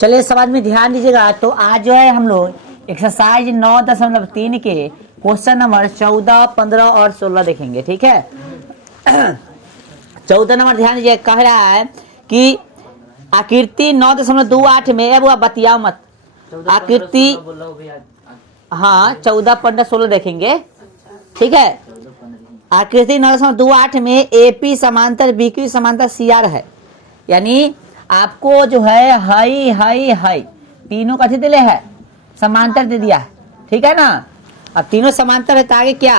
चलिए सवाल में ध्यान दीजिएगा। तो आज जो है हम लोग एक्सरसाइज 9.3 के क्वेश्चन नंबर 14, 15 और 16 देखेंगे। ठीक है 14 नंबर ध्यान दीजिए, कह रहा है कि आकृति 9.28 में, अब बतिया मत आकृति, हाँ 14, 15, 16 देखेंगे। ठीक है आकृति 9.28 में एपी समांतर बीक्यू समांतर सीआर है, यानी आपको जो है हाई हाई हाई तीनों कथी दिले है, समांतर दे दिया है। ठीक है ना, अब तीनों समांतर है तो आगे क्या,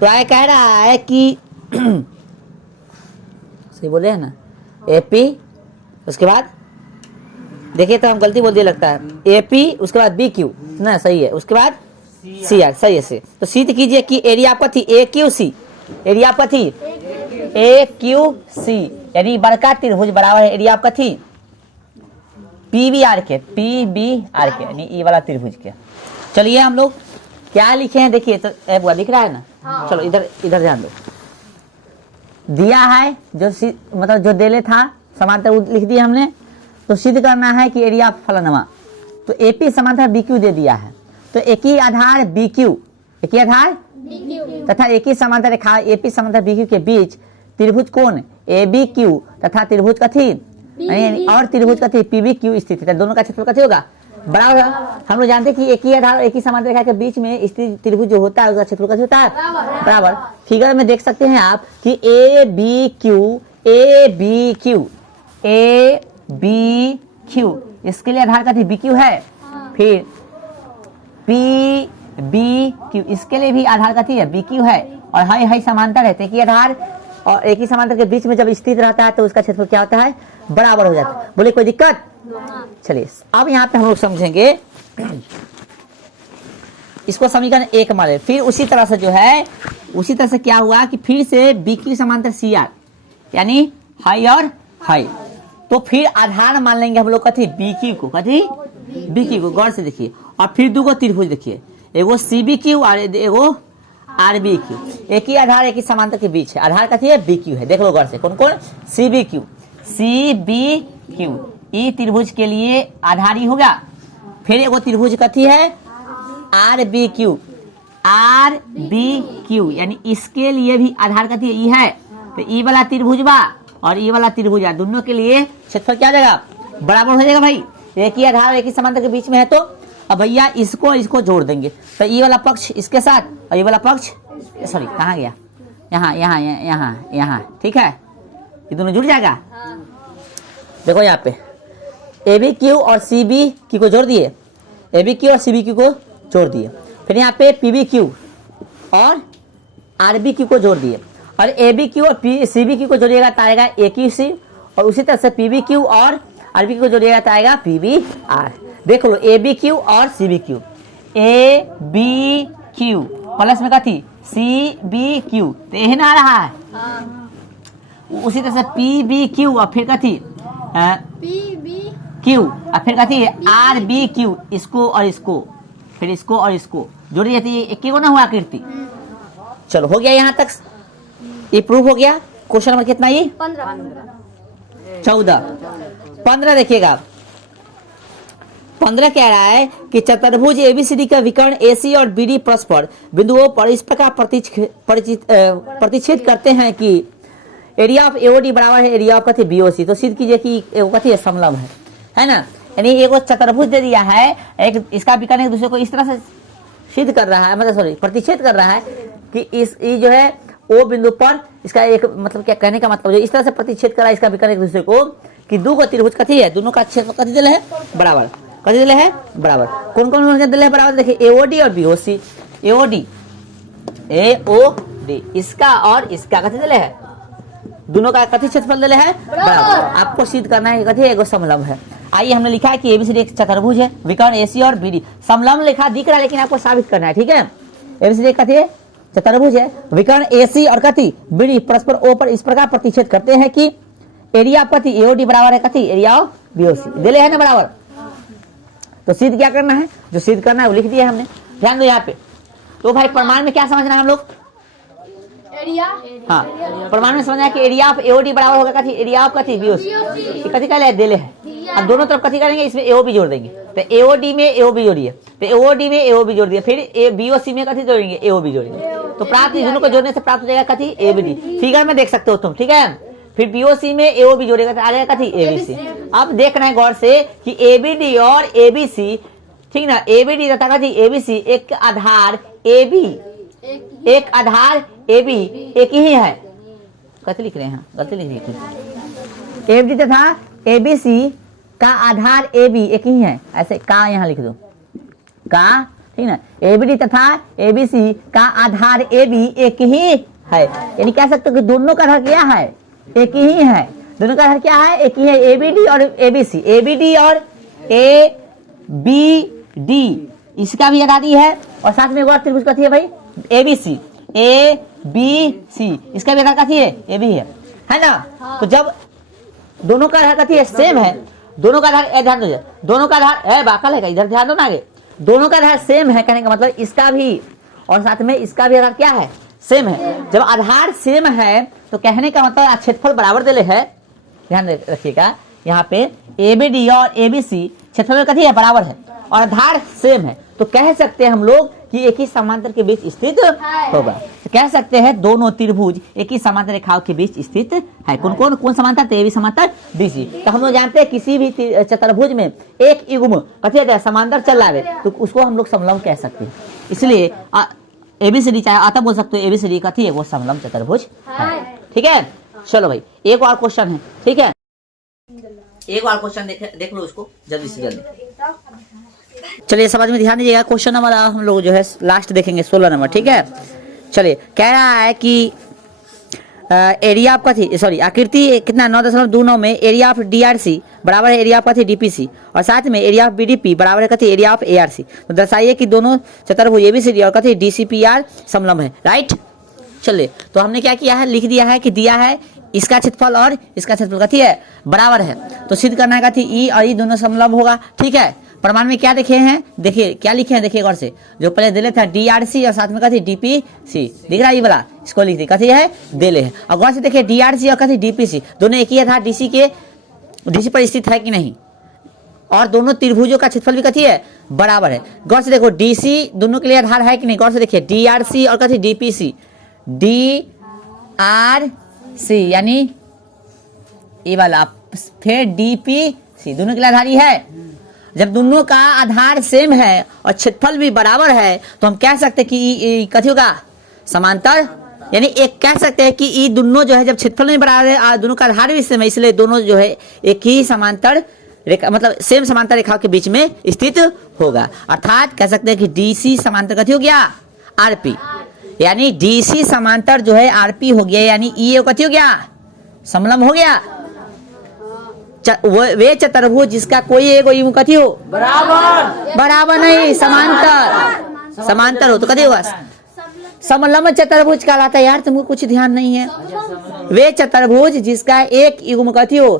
तो आगे कह रहा है कि सही बोले है ना, एपी उसके बाद देखिए तो हम गलती बोल दिए लगता है, एपी उसके बाद बी क्यू ना, सही है, उसके बाद सी आर, सही है से। तो सिद्ध कीजिए कि एरिया आपका थी ए क्यू सी, एरिया आपका थी ए क्यू सी, यानी बड़का त्रिभुज बराबर है एरिया आपका थी पी बी आर के, पी बी आर के, यानी ई वाला त्रिभुज के। चलिए हम लोग क्या लिखे हैं देखिए, तो बुआ दिख रहा है ना, हाँ। चलो इधर इधर ध्यान दो, दिया है जो मतलब जो देले था समांतर लिख दिया हमने, तो सिद्ध करना है कि एरिया फलानवा, तो एपी समांतर बीक्यू दे दिया है, तो एक ही आधार बीक्यू, एक ही आधार तथा एक ही समांतर रेखा एपी समांतर बीक्यू के बीच त्रिभुज कोण ए बी क्यू तथा त्रिभुज कथी और त्रिभुज कथी पीबी क्यू स्थित है, दोनों का क्षेत्रफल कथी होगा बराबर। हम लोग जानते हैं कि एक ही आधार एक ही समांतर रेखा के बीच में स्थित त्रिभुज जो होता है उसका क्षेत्रफल कथी होता है बराबर। फिगर में देख सकते हैं आप कि ए बी क्यू इसके लिए आधार कथी बी क्यू है, फिर पी बी क्यू इसके लिए भी आधार कथी है बी क्यू है, और हाई हाई समांतर है, तो एक ही आधार और एक ही समांतर के बीच में जब स्थित रहता है तो उसका क्षेत्रफल क्या होता है बराबर हो जाता है। बोले कोई दिक्कत? चलिए अब यहाँ पे हम लोग समझेंगे इसको समीकरण 1 माने, फिर उसी तरह से जो है उसी तरह से क्या हुआ कि फिर से बी क्यू समांतर सी आर, यानी हाई और हाई, तो फिर आधार मान लेंगे हम लोग कथी बी क्यू को, कथी बी क्यू को, गौर से देखिए, और फिर दो त्रिभुज देखिए, एगो सी बी क्यू और एगो आर बी क्यू, एक ही आधार एक ही समांतर के बीच है, आधार कथी है बी क्यू है, देख लो गौर से कौन कौन, सी बी क्यू ई त्रिभुज के लिए आधार ही होगा, फिर एगो त्रिभुज कथी है आर बी क्यू यानी इसके लिए भी आधार कथी ई है, तो ई वाला त्रिभुज बा और ई वाला त्रिभुज है, दोनों के लिए क्षेत्रफल क्या हो जाएगा बराबर हो जाएगा भाई, एक ही आधार एक ही समांतर के बीच में है, तो अब भैया इसको जोड़ देंगे, तो ये वाला पक्ष इसके साथ और ये वाला पक्ष, सॉरी कहाँ गया, यहाँ यहाँ यहाँ यहाँ, ठीक है ये दोनों जुड़ जाएगा। देखो यहाँ पे ए बी क्यू और सी बी क्यू को जोड़ दिए, ए बी क्यू और सी बी क्यू को जोड़ दिए, फिर यहाँ पे पी बी क्यू और आर बी क्यू को जोड़ दिए, और ए बी क्यू और सी बी क्यू को जोड़िएगा तो आएगा ए क्यू सी, और उसी तरह से पी बी क्यू और आर बी क्यू को जोड़िएगा तो आएगा पी बी आर। देख लो ए बी क्यू और C B Q, A B Q plus में कथी सी बी क्यू, तो यही ना आ रहा है, उसी तरह से पी बी क्यू और फिर कथी पी बी क्यू और फिर कथी आर बी क्यू, इसको और इसको फिर इसको और इसको जोड़ी जाती है, एक को ना हुआ आकृति। चलो हो गया यहाँ तक, ये प्रूफ हो गया। क्वेश्चन नंबर कितना ये 14, 15 देखिएगा, 15 कह रहा है कि चतुर्भुज एबीसीडी का विकर्ण एसी और बीडी परस्पर बिंदुओं पर इस प्रकार प्रतिच्छेद करते हैं कि एरिया ऑफ एओडी बराबर है एरिया ऑफ कथी बीओसी, तो सिद्ध कीजिए कि एगो कथी है समलंब है ना, यानी एगो चतुर्भुज दे दिया है, एक इसका विकर्ण एक दूसरे को इस तरह से सिद्ध कर रहा है, मतलब सॉरी प्रतिच्छेद कर रहा है कि इस जो है ओ बिंदु पर इसका एक मतलब क्या कहने का मतलब जो इस तरह से प्रतिच्छेद कर रहा है इसका विकर्ण एक दूसरे को कि दो को त्रिभुज कथी है, दोनों का क्षेत्रफल कथी दिले है बराबर, कथी दिले है बराबर, कौन कौन दिले है बराबर, देखिए एओडी और बीओसी, एओडी इसका और इसका कथी दिले है, दोनों का कथी क्षेत्रफल दिले है बराबर। आपको सिद्ध करना है कथी एगो समलंब है। आइए हमने लिखा है कि एबीसीडी एक चतुर्भुज है, विकर्ण एसी और बीडी, समलंब लिखा दिख रहा है लेकिन आपको साबित करना है। ठीक है एबीसीडी कथी है चतुर्भुज है, विकर्ण एसी और कथी बीडी परस्पर ओ पर इस प्रकार प्रतिच्छेद करते हैं कि एरिया ऑफ कथी एओडी बराबर है कथी एरिया ऑफ बीओसी, दिले है ना बराबर। तो सिद्ध क्या करना है, जो सिद्ध करना है वो लिख दिया हमने, ध्यान दो यहाँ पे। तो भाई प्रमाण में क्या समझना है हम लोग, हाँ प्रमाण में समझना कि एरिया ऑफ एओडी बराबर होगा कथी एरिया ऑफ कथी बीओसी कथी कहले देले है। अब दोनों तरफ कथी करेंगे इसमें एओ भी जोड़ देंगे तो एओडी में एओ भी जोड़िए तो एओडी में एओ भी जोड़ दिया फिर बीओसी में कथी जोड़ेंगे एओ भी जोड़ेंगे तो प्राप्त दोनों को जोड़ने से प्राप्त हो जाएगा कथी एबीडी। फिगर में देख सकते हो तुम ठीक है। फिर बीओसी में एओ भी जोड़ेगा तो आ जाएगा कथी एबीसी। अब देखना है गौर से कि एबीडी और एबीसी ठीक ना एबीडी तथा कथी एबीसी एक आधार एबी एक आधार एबी एक ही है। कैसे लिख रहे हैं गलती लिख रही है। एबीडी तथा एबीसी का आधार एबी एक ही है ऐसे का यहाँ लिख दो का ठीक ना एबीडी तथा एबीसी का आधार एबी एक ही है यानी कह सकते हो कि दोनों का आधार क्या है एक ही है। दोनों का आधार क्या है एक ही है एबीडी और एबीसी एबीडी और एबीडी इसका भी आधार है और साथ में एक और त्रिभुज कथी है भाई एबीसी एबीसी इसका भी आधार कथी है एबी है ना। तो जब दोनों का आधार कथी है सेम है दोनों का आधार ध्यान दो दोनों का आधार बाकल है इधर ध्यान दो ना आगे दोनों का आधार सेम है कहने का मतलब इसका भी और साथ में इसका भी आधार क्या है सेम है। जब आधार सेम है तो कहने का मतलब क्षेत्रफल बराबर देले है ध्यान रखिएगा यहाँ पे एबीडी और एबीसी क्षेत्रफल कथी है बराबर है और आधार सेम है तो कह सकते हैं हम लोग कि एक ही समांतर के बीच स्थित होगा। तो कह सकते हैं दोनों त्रिभुज एक ही समांतर रेखाओं के बीच स्थित है। कौन समांतर तो ये भी समांतर डीसी। तो हम लोग जानते हैं किसी भी चतुर्भुज में एक युग्म कथी है समांतर चल रहा है तो उसको हम लोग समलंब कह सकते हैं। इसलिए एबीसीडी चाहे आता बोल सकते हो एबीसीडी कथी है वो समलंब चतुर्भुज है। ठीक है चलो भाई एक और क्वेश्चन है ठीक है एक और क्वेश्चन देख लो उसको जल्दी से जल्दी। चलिए समझ में ध्यान दीजिएगा क्वेश्चन नंबर हम लोग जो है लास्ट देखेंगे 16 नंबर ठीक है। चलिए कह रहा है कि एरिया ऑफ कथी सॉरी आकृति कितना 9.29 में एरिया ऑफ डीआरसी बराबर है एरिया ऑफ कथी डीपीसी और साथ में एरिया ऑफ बीडीपी बराबर है कथी एरिया ऑफ एआरसी। तो दर्शाइए कि दोनों चतुर्भुज एबीसीडी और कथी डीसीपीआर समलंब है राइट। चलिए तो हमने क्या किया है लिख दिया है कि दिया है इसका क्षेत्रफल और इसका क्षेत्रफल कथी है बराबर है तो सिद्ध करना है कथी ई और ई दोनों समलंब होगा ठीक है। प्रमाण में क्या देखे हैं देखिए क्या लिखे हैं देखिए गौर से जो पहले दिले था डीआरसी और साथ में कथी डीपीसी दिख रहा है ये वाला इसको लिख दी कथी है दिले है और गौर से देखिए डीआरसी और कथी डीपीसी दोनों एक ही था डीसी पर स्थित है कि नहीं और दोनों त्रिभुजों का क्षेत्रफल भी कथी है बराबर है। गौर से देखो डीसी दोनों के लिए आधार है कि नहीं गौर से देखिए डीआरसी और कथी डीपीसी डीआरसी यानी ये वाला फिर डीपीसी दोनों के लिए आधार ही है। जब दोनों का आधार सेम है और क्षेत्रफल भी बराबर है तो हम कह सकते हैं कि कथी होगा समांतर यानी एक कह सकते हैं कि ये दोनों जो है जब क्षेत्रफल में बराबर है दोनों का आधार भी सेम है इसलिए दोनों जो है एक ही समांतर रेखा मतलब सेम समांतर रेखाओं के बीच में स्थित होगा। अर्थात कह सकते हैं कि डीसी समांतर कथी हो गया आरपी यानी डीसी समांतर जो है आरपी हो गया यानी ई कथी हो गया समलंब हो गया। वे चतुर्भुज जिसका कोई एक कथी हो बराबर नहीं समांतर हो तो कथी होगा समलंब चतुर्भुज कहलाता है। यार तुमको कुछ ध्यान नहीं है वे चतुर्भुज जिसका एक युग्म कथी हो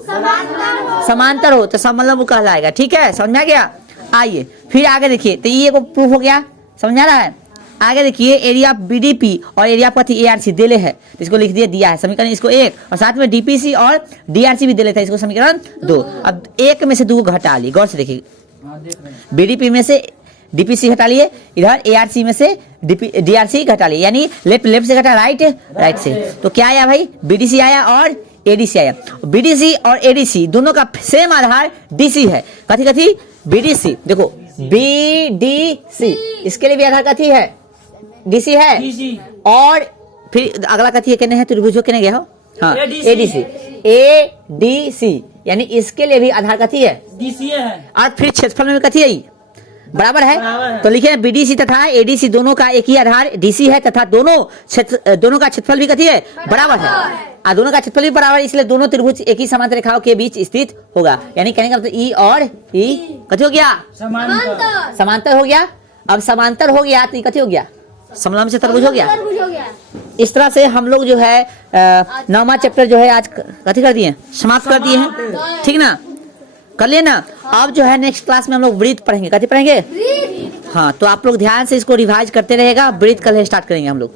समांतर हो तो समलंब कहलाएगा। ठीक है समझ में आ गया। आइए फिर आगे देखिए तो ये प्रूफ हो गया समझ आ रहा है। आगे देखिए एरिया ऑफ बीडीपी और एरिया ऑफ कथी एआरसी दिले है तो इसको लिख दिया है समीकरण इसको एक और साथ में डीपीसी और डीआरसी भी दिले था इसको समीकरण 2। अब एक में से 2 घटा ली गौर से देखिए बीडीपी में से डीपीसी घटा लिए इधर एआरसी में से डीआरसी घटा लिए यानी लेफ्ट से घटा राइट से तो क्या आया भाई बीडीसी आया और एडीसी आया। बीडीसी और एडीसी दोनों का सेम आधार डीसी है कथी बीडीसी देखो बीडीसी इसके लिए भी आधार कथी है डीसी है और फिर अगला कथी है कहने है त्रिभुज कहने गया हो हाँ एडीसी यानी इसके लिए भी आधार कथी है डीसी है और फिर क्षेत्रफल में कथी है बराबर है तो लिखे बीडीसी तथा एडीसी दोनों का एक ही आधार डीसी है तथा दोनों का क्षेत्रफल भी कथी है बराबर है दोनों का क्षेत्रफल भी बराबर है इसलिए दोनों त्रिभुज एक ही समांतर रेखाओं के बीच स्थित होगा यानी कहने का मतलब ई और ई कथी हो गया समांतर हो गया। अब समांतर हो गया तो कथी हो गया समलंब चतुर्भुज हो गया। इस तरह से हम लोग जो है 9वां चैप्टर जो है आज कथी कर दिए समाप्त कर दिए हैं ठीक ना कर लिए ना। अब जो है नेक्स्ट क्लास में हम लोग वृत्त पढ़ेंगे कथी पढ़ेंगे हाँ तो आप लोग ध्यान से इसको रिवाइज करते रहेगा। वृत्त कल स्टार्ट करेंगे हम लोग।